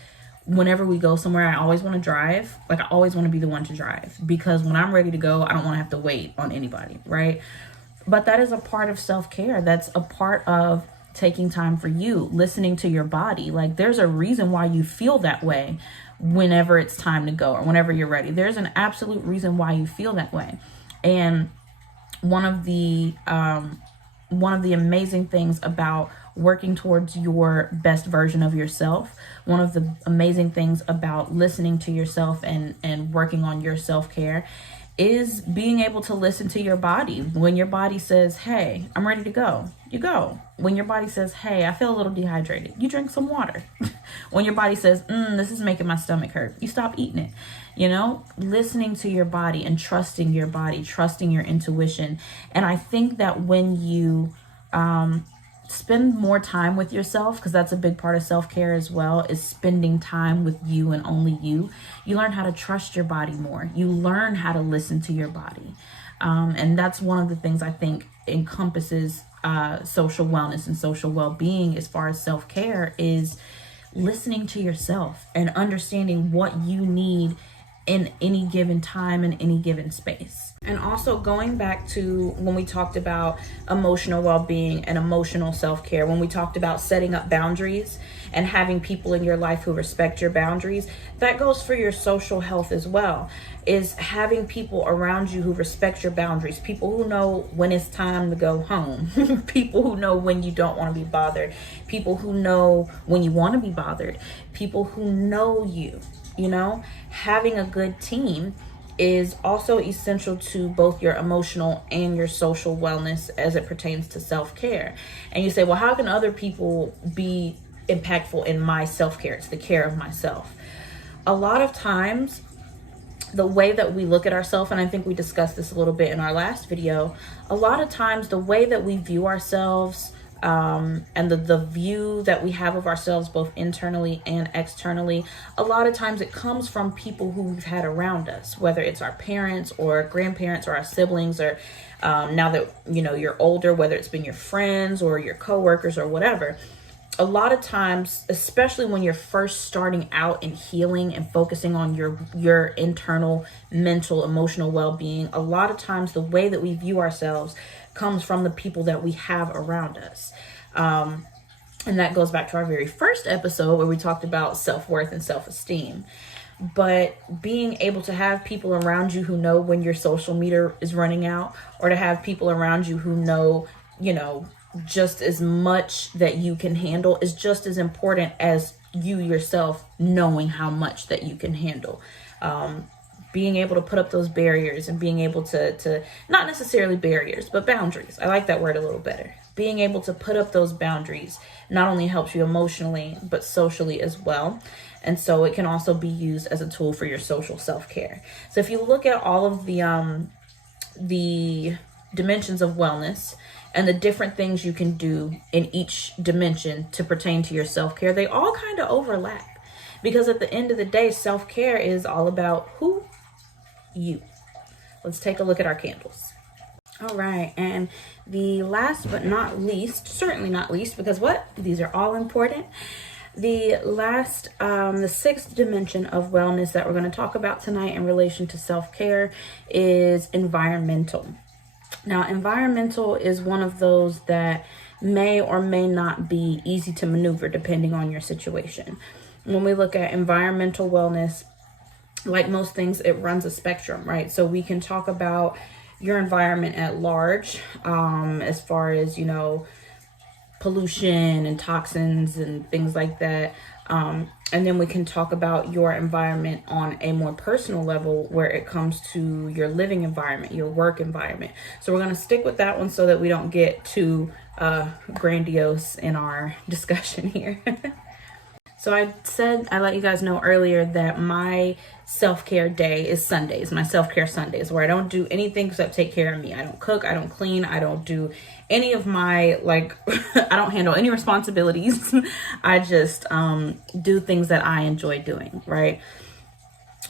whenever we go somewhere, I always want to drive. Like, I always want to be the one to drive, because when I'm ready to go, I don't want to have to wait on anybody, right? But that is a part of self-care. That's a part of taking time for you, listening to your body. Like, there's a reason why you feel that way whenever it's time to go or whenever you're ready. There's an absolute reason why you feel that way. And one of the amazing things about working towards your best version of yourself, one of the amazing things about listening to yourself and working on your self-care, is being able to listen to your body. When your body says, hey, I'm ready to go, you go. When your body says, hey, I feel a little dehydrated, you drink some water. When your body says, this is making my stomach hurt, you stop eating it. You know, listening to your body and trusting your body, trusting your intuition. And I think that when you spend more time with yourself, because that's a big part of self-care as well, is spending time with you and only you. You learn how to trust your body more. You learn how to listen to your body. And that's one of the things I think encompasses social wellness and social well-being as far as self-care, is listening to yourself and understanding what you need in any given time in any given space. And also going back to when we talked about emotional well-being and emotional self-care, when we talked about setting up boundaries and having people in your life who respect your boundaries, that goes for your social health as well, is having people around you who respect your boundaries, people who know when it's time to go home, people who know when you don't want to be bothered, people who know when you want to be bothered, people who know you. You know, having a good team is also essential to both your emotional and your social wellness as it pertains to self-care. And you say, well, how can other people be impactful in my self-care? It's the care of myself. A lot of times, the way that we look at ourselves, and I think we discussed this a little bit in our last video, a lot of times the way that we view ourselves, and the view that we have of ourselves both internally and externally, a lot of times it comes from people who we've had around us, whether it's our parents or grandparents or our siblings, or now that you're older, whether it's been your friends or your coworkers or whatever. A lot of times, especially when you're first starting out in healing and focusing on your internal mental, emotional well-being, a lot of times the way that we view ourselves comes from the people that we have around us. And that goes back to our very first episode where we talked about self-worth and self-esteem. But being able to have people around you who know when your social meter is running out, or to have people around you who know, just as much that you can handle, is just as important as you yourself knowing how much that you can handle. Being able to put up those barriers and being able to not necessarily barriers, but boundaries. I like that word a little better. Being able to put up those boundaries not only helps you emotionally, but socially as well. And so it can also be used as a tool for your social self-care. So if you look at all of the dimensions of wellness and the different things you can do in each dimension to pertain to your self-care, they all kind of overlap. Because at the end of the day, self-care is all about who? You. Let's take a look at our candles. All right, and the last but not least, certainly not least, because these are all important. The last, the sixth dimension of wellness that we're going to talk about tonight in relation to self-care is environmental. Now, environmental is one of those that may or may not be easy to maneuver depending on your situation. When we look at environmental wellness, like most things, it runs a spectrum, right? So we can talk about your environment at large, as far as, pollution and toxins and things like that. And then we can talk about your environment on a more personal level where it comes to your living environment, your work environment. So we're going to stick with that one so that we don't get too grandiose in our discussion here. So I let you guys know earlier that my self-care day is Sundays, my self-care Sundays, where I don't do anything except take care of me. I don't cook, I don't clean, I don't do any of my, I don't handle any responsibilities. I just do things that I enjoy doing, right?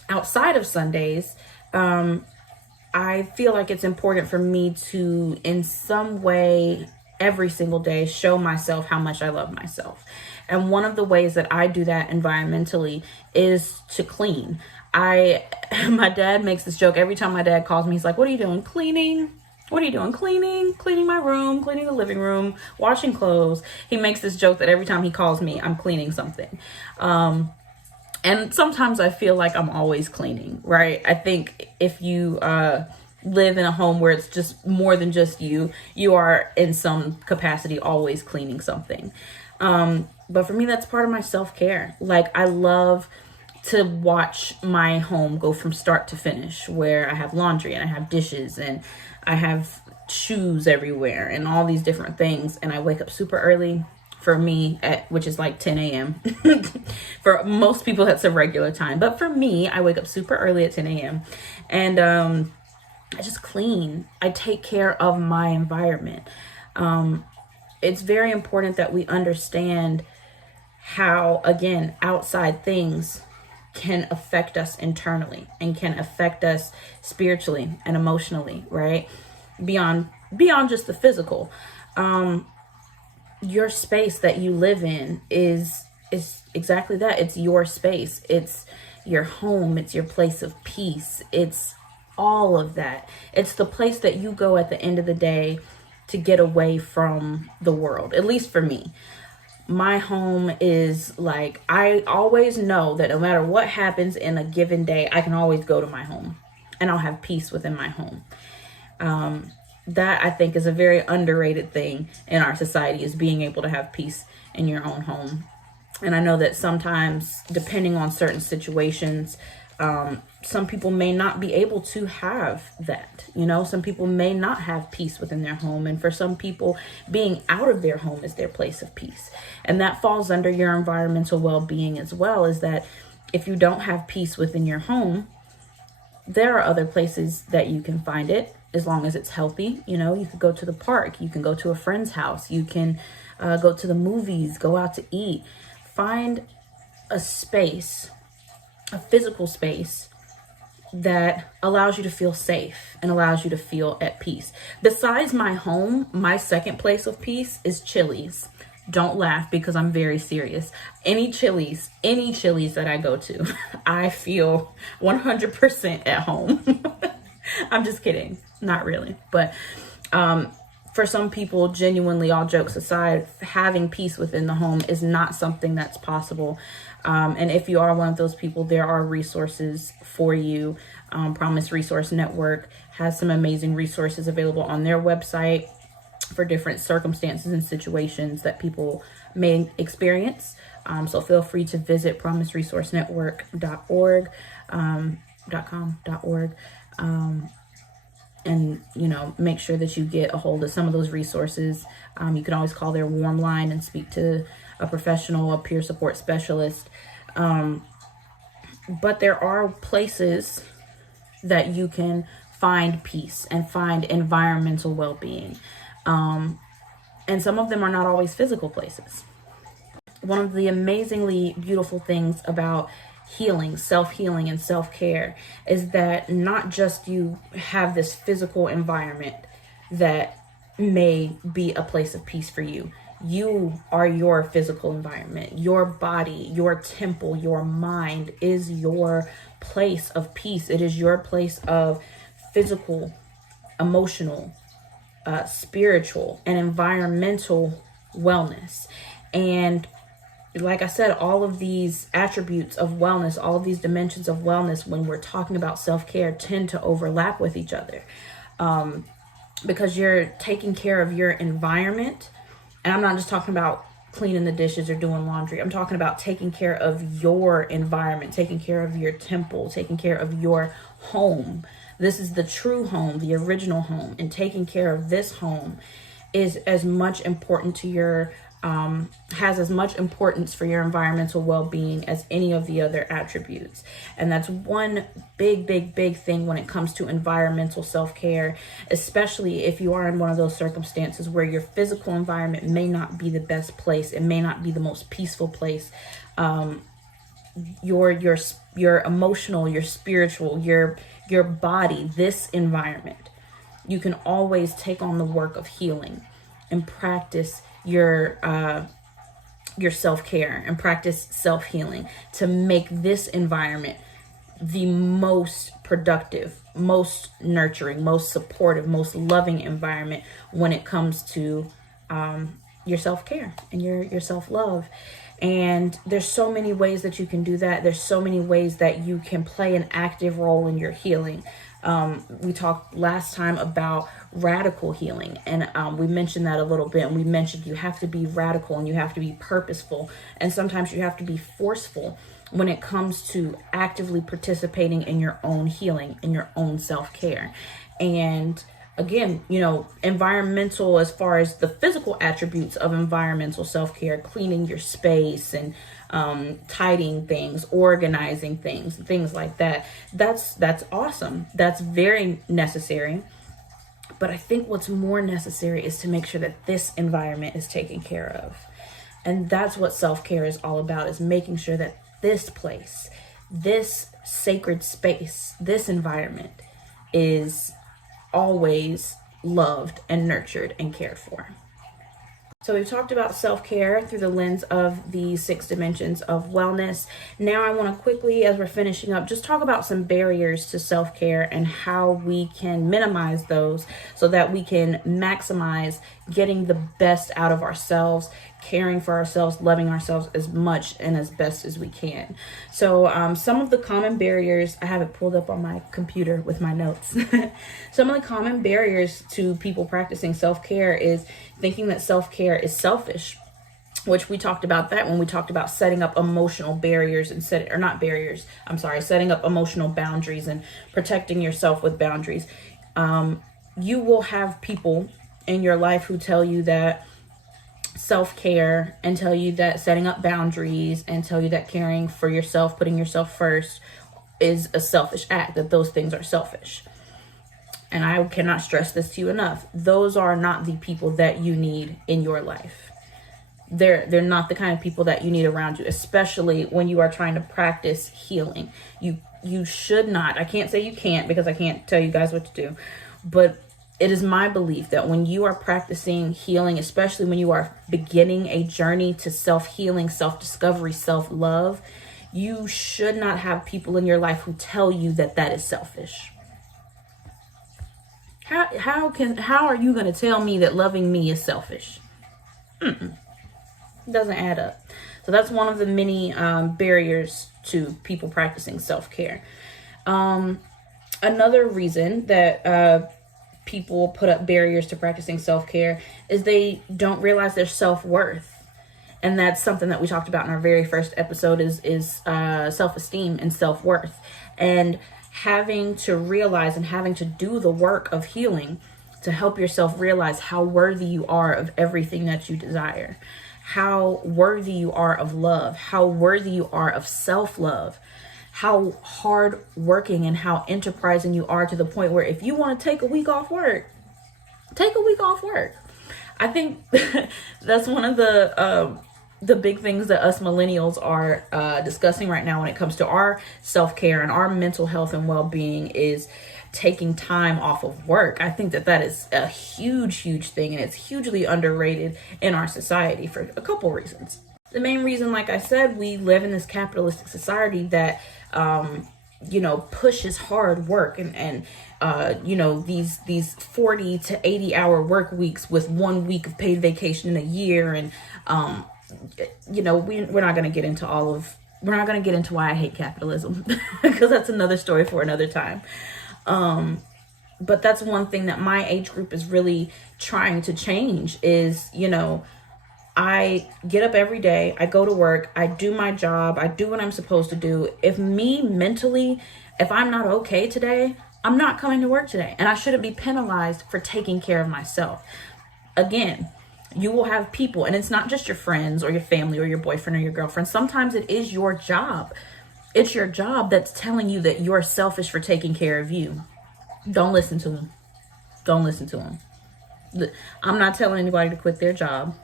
Outside of Sundays, I feel like it's important for me to, in some way, every single day, show myself how much I love myself. And one of the ways that I do that environmentally is to clean. My dad makes this joke every time my dad calls me. He's like, "What are you doing? Cleaning? What are you doing? Cleaning? Cleaning my room, cleaning the living room, washing clothes." He makes this joke that every time he calls me, I'm cleaning something. And sometimes I feel like I'm always cleaning, right? I think if you live in a home where it's just more than just you are in some capacity always cleaning something. But for me, that's part of my self-care. Like, I love to watch my home go from start to finish, where I have laundry and I have dishes and I have shoes everywhere and all these different things. And I wake up super early for me, which is like 10 a.m. For most people, that's a regular time. But for me, I wake up super early at 10 a.m. And I just clean. I take care of my environment. It's very important that we understand how, again, outside things can affect us internally and can affect us spiritually and emotionally, right? Beyond just the physical. Your space that you live in is exactly that. It's your space. It's your home. It's your place of peace. It's all of that. It's the place that you go at the end of the day to get away from the world. At least for me, my home is like, I always know that no matter what happens in a given day, I can always go to my home and I'll have peace within my home. That I think is a very underrated thing in our society, is being able to have peace in your own home. And I know that sometimes, depending on certain situations, some people may not be able to have that. Some people may not have peace within their home. And for some people, being out of their home is their place of peace. And that falls under your environmental well-being as well, is that if you don't have peace within your home, there are other places that you can find it, as long as it's healthy. You could go to the park, you can go to a friend's house, you can go to the movies, go out to eat. Find a space, a physical space that allows you to feel safe and allows you to feel at peace. Besides my home, my second place of peace is Chili's. Don't laugh, because I'm very serious. Any Chili's that I go to, I feel 100% at home. I'm just kidding. Not really. But for some people, genuinely, all jokes aside, having peace within the home is not something that's possible. And if you are one of those people, there are resources for you. Promise Resource Network has some amazing resources available on their website for different circumstances and situations that people may experience. So feel free to visit promiseresourcenetwork.org, .com.org, and make sure that you get a hold of some of those resources. You can always call their warm line and speak to a professional, a peer support specialist. But there are places that you can find peace and find environmental well-being. And some of them are not always physical places. One of the amazingly beautiful things about healing, self-healing and self-care is that not just you have this physical environment that may be a place of peace for you. You are your physical environment. Your body, your temple, your mind is your place of peace. It is your place of physical, emotional, spiritual and environmental wellness. And like I said, all of these attributes of wellness, all of these dimensions of wellness, when we're talking about self-care, tend to overlap with each other. Because you're taking care of your environment. And I'm not just talking about cleaning the dishes or doing laundry. I'm talking about taking care of your environment, taking care of your temple, taking care of your home. This is the true home, the original home. And taking care of this home is as much important to your has as much importance for your environmental well-being as any of the other attributes. And that's one big thing when it comes to environmental self-care, especially if you are in one of those circumstances where your physical environment may not be the best place. It may not be the most peaceful place. Your emotional, your spiritual, your body, this environment, you can always take on the work of healing and practice your self-care and practice self-healing to make this environment the most productive, most nurturing, most supportive, most loving environment when it comes to your self-care and your self-love. And there's so many ways that you can do that. There's so many ways that you can play an active role in your healing. We talked last time about radical healing, and we mentioned that a little bit. And we mentioned you have to be radical and you have to be purposeful, and sometimes you have to be forceful when it comes to actively participating in your own healing, in your own self-care. And again, environmental, as far as the physical attributes of environmental self-care, cleaning your space and tidying things, organizing things like that. That's awesome. That's very necessary. But I think what's more necessary is to make sure that this environment is taken care of. And that's what self-care is all about, is making sure that this place, this sacred space, this environment is always loved and nurtured and cared for. So we've talked about self-care through the lens of the 6 dimensions of wellness. Now I want to quickly, as we're finishing up, just talk about some barriers to self-care and how we can minimize those so that we can maximize getting the best out of ourselves, caring for ourselves, loving ourselves as much and as best as we can. So some of the common barriers, I have it pulled up on my computer with my notes. Some of the common barriers to people practicing self-care is thinking that self-care is selfish, which we talked about that when we talked about setting up emotional barriers and setting up emotional boundaries and protecting yourself with boundaries. You will have people in your life who tell you that self-care and tell you that setting up boundaries and tell you that caring for yourself, putting yourself first, is a selfish act, that those things are selfish. And I cannot stress this to you enough. Those are not the people that you need in your life. They're not the kind of people that you need around you, especially when you are trying to practice healing. You should not, I can't say you can't because I can't tell you guys what to do, but it is my belief that when you are practicing healing, especially when you are beginning a journey to self-healing, self-discovery, self-love, you should not have people in your life who tell you that that is selfish. How are you going to tell me that loving me is selfish? It doesn't add up. So that's one of the many barriers to people practicing self-care. Another reason that people put up barriers to practicing self-care is they don't realize their self-worth. And that's something that we talked about in our very first episode is self-esteem and self-worth. And having to realize and having to do the work of healing to help yourself realize how worthy you are of everything that you desire, how worthy you are of love, how worthy you are of self-love, how hard working and how enterprising you are, to the point where if you want to take a week off work, take a week off work. I think that's one of the big things that us millennials are discussing right now when it comes to our self-care and our mental health and well-being is taking time off of work. I think that is a huge thing, and it's hugely underrated in our society for a couple reasons. The main reason, like I said, we live in this capitalistic society that pushes hard work and these 40 to 80 hour work weeks with 1 week of paid vacation in a year. And we're not going to get into why I hate capitalism because that's another story for another time. But that's one thing that my age group is really trying to change is, I get up every day, I go to work, I do my job, I do what I'm supposed to do. If I'm not okay today, I'm not coming to work today. And I shouldn't be penalized for taking care of myself. Again, you will have people, and it's not just your friends or your family or your boyfriend or your girlfriend. Sometimes it is your job. It's your job that's telling you that you're selfish for taking care of you. Don't listen to them. Don't listen to them. I'm not telling anybody to quit their job.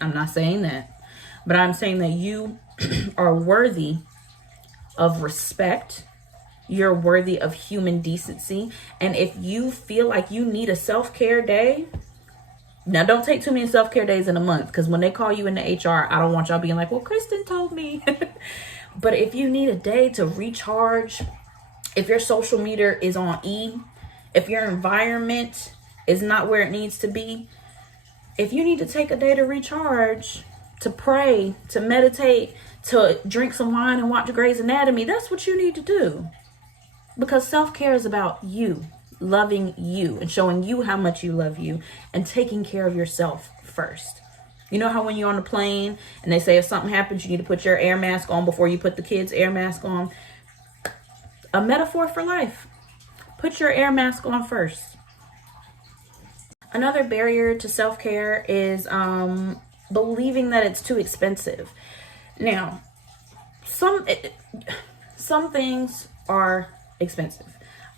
I'm not saying that. But I'm saying that you are worthy of respect. You're worthy of human decency. And if you feel like you need a self-care day, now don't take too many self-care days in a month, because when they call you into HR, I don't want y'all being like, well, Kristen told me. But if you need a day to recharge, if your social media is on E, if your environment is not where it needs to be, if you need to take a day to recharge, to pray, to meditate, to drink some wine and watch Grey's Anatomy, that's what you need to do. Because self-care is about you, loving you and showing you how much you love you and taking care of yourself first. You know how when you're on a plane and they say if something happens, you need to put your air mask on before you put the kids' air mask on? A metaphor for life. Put your air mask on first. Another barrier to self-care is believing that it's too expensive. Now, some things are expensive.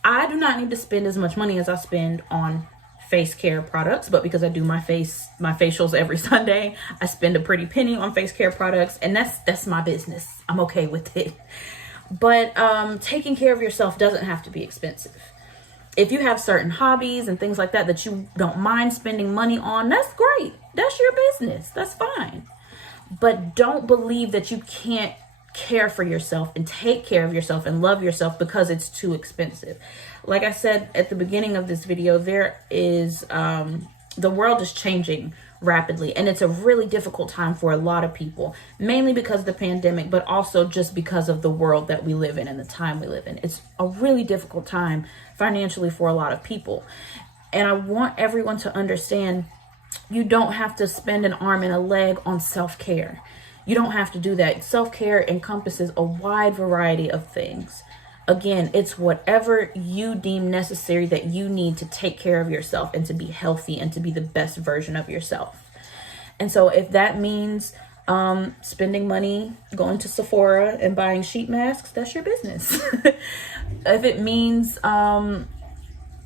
I do not need to spend as much money as I spend on face care products, but because I do my facials every Sunday, I spend a pretty penny on face care products, and that's my business. I'm okay with it. But taking care of yourself doesn't have to be expensive. If you have certain hobbies and things like that you don't mind spending money on, that's great. That's your business. That's fine. But don't believe that you can't care for yourself and take care of yourself and love yourself because it's too expensive. Like I said at the beginning of this video, there is the world is changing rapidly, and it's a really difficult time for a lot of people, mainly because of the pandemic, but also just because of the world that we live in and the time we live in. It's a really difficult time financially for a lot of people. And I want everyone to understand you don't have to spend an arm and a leg on self-care. You don't have to do that. Self-care encompasses a wide variety of things. Again, it's whatever you deem necessary that you need to take care of yourself and to be healthy and to be the best version of yourself. And so if that means spending money, going to Sephora and buying sheet masks, that's your business. If it means going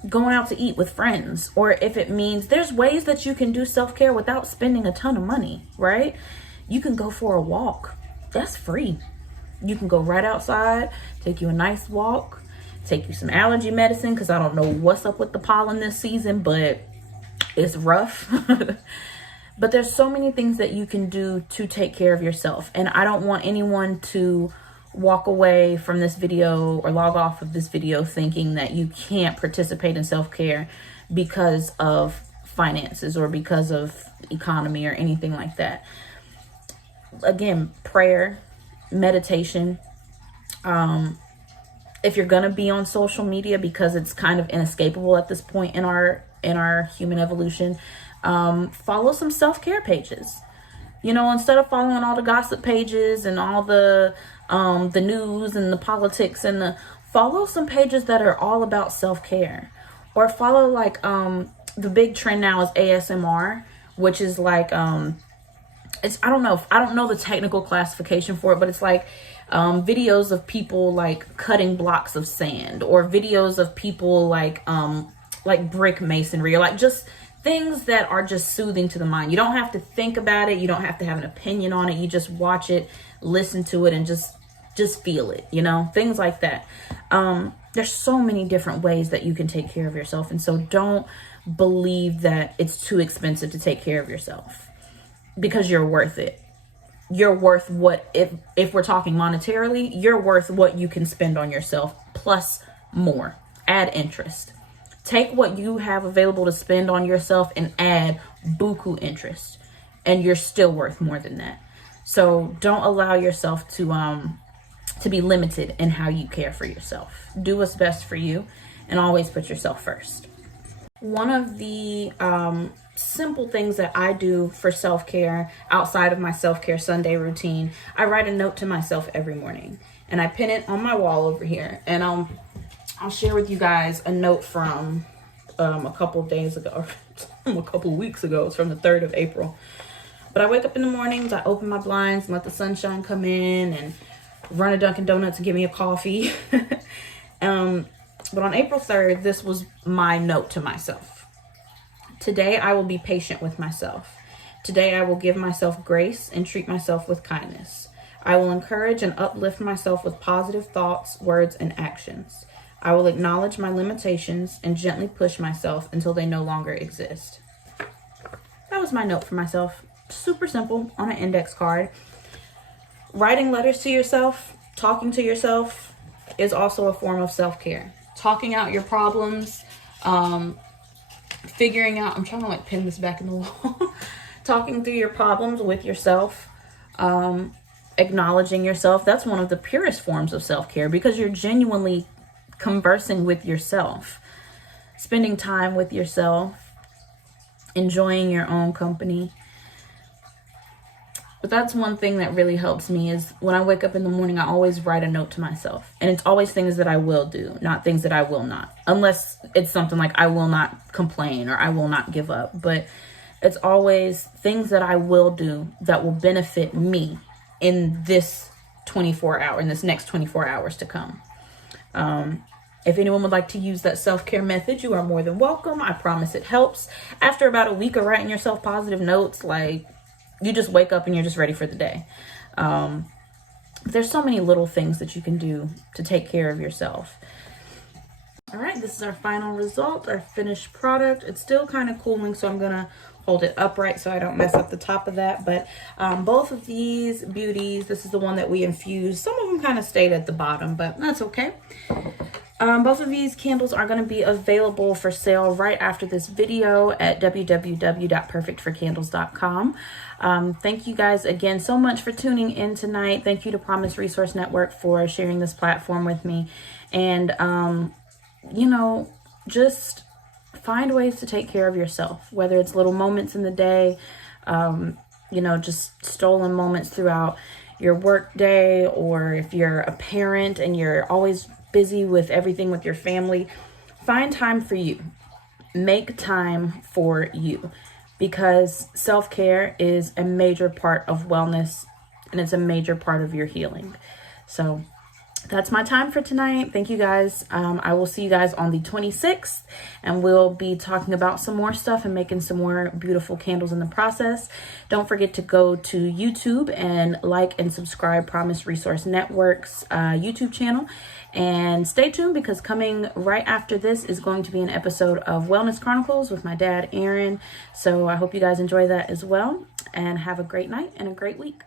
out to eat with friends, or if it means there's ways that you can do self-care without spending a ton of money, right? You can go for a walk. That's free. You can go right outside, take you a nice walk, take you some allergy medicine, because I don't know what's up with the pollen this season, but it's rough. But there's so many things that you can do to take care of yourself. And I don't want anyone to walk away from this video or log off of this video thinking that you can't participate in self-care because of finances or because of economy or anything like that. Again, prayer, meditation. If you're gonna be on social media, because it's kind of inescapable at this point in our human evolution, follow some self-care pages. Instead of following all the gossip pages and all the news and the politics and follow some pages that are all about self-care. Or follow the big trend now is ASMR, which is I don't know the technical classification for it, but it's videos of people cutting blocks of sand, or videos of people like brick masonry, or just things that are just soothing to the mind. You don't have to think about it. You don't have to have an opinion on it. You just watch it, listen to it, and just feel it, things like that. There's so many different ways that you can take care of yourself. And so don't believe that it's too expensive to take care of yourself, because you're worth it. you're worth what, if we're talking monetarily, you're worth what you can spend on yourself plus more. Add interest. Take what you have available to spend on yourself and add buku interest, and you're still worth more than that. So don't allow yourself to be limited in how you care for yourself. Do what's best for you and always put yourself first. One of the simple things that I do for self-care outside of my self-care Sunday routine, I write a note to myself every morning and I pin it on my wall over here. And I'll share with you guys a note from a couple of days ago, a couple of weeks ago. It's from the 3rd of April. But I wake up in the mornings, I open my blinds and let the sunshine come in and run a Dunkin' Donuts and give me a coffee. But on April 3rd, this was my note to myself. Today, I will be patient with myself. Today, I will give myself grace and treat myself with kindness. I will encourage and uplift myself with positive thoughts, words, and actions. I will acknowledge my limitations and gently push myself until they no longer exist. That was my note for myself. Super simple, on an index card. Writing letters to yourself, talking to yourself is also a form of self-care. Talking out your problems, figuring out, I'm trying to like pin this back in the wall. Talking through your problems with yourself, acknowledging yourself. That's one of the purest forms of self-care because you're genuinely conversing with yourself, spending time with yourself, enjoying your own company. But that's one thing that really helps me is when I wake up in the morning, I always write a note to myself. And it's always things that I will do, not things that I will not. Unless it's something like I will not complain or I will not give up. But it's always things that I will do that will benefit me in this next 24 hours to come. If anyone would like to use that self-care method, you are more than welcome. I promise it helps. After about a week of writing yourself positive notes, like, you just wake up and you're just ready for the day. There's so many little things that you can do to take care of yourself. All right, this is our final result, our finished product. It's still kind of cooling, so I'm gonna hold it upright so I don't mess up the top of that. But both of these beauties, this is the one that we infused. Some of them kind of stayed at the bottom, but that's okay. Both of these candles are going to be available for sale right after this video at www.perfectforcandles.com. Thank you guys again so much for tuning in tonight. Thank you to Promise Resource Network for sharing this platform with me. And, just find ways to take care of yourself, whether it's little moments in the day, just stolen moments throughout your work day, or if you're a parent and you're always busy with everything with your family, find time for you. Make time for you, because self-care is a major part of wellness and it's a major part of your healing. So that's my time for tonight. Thank you guys. I will see you guys on the 26th, and we'll be talking about some more stuff and making some more beautiful candles in the process. Don't forget to go to YouTube and like and subscribe Promise Resource Network's YouTube channel. And stay tuned, because coming right after this is going to be an episode of Wellness Chronicles with my dad, Aaron. So I hope you guys enjoy that as well, and have a great night and a great week.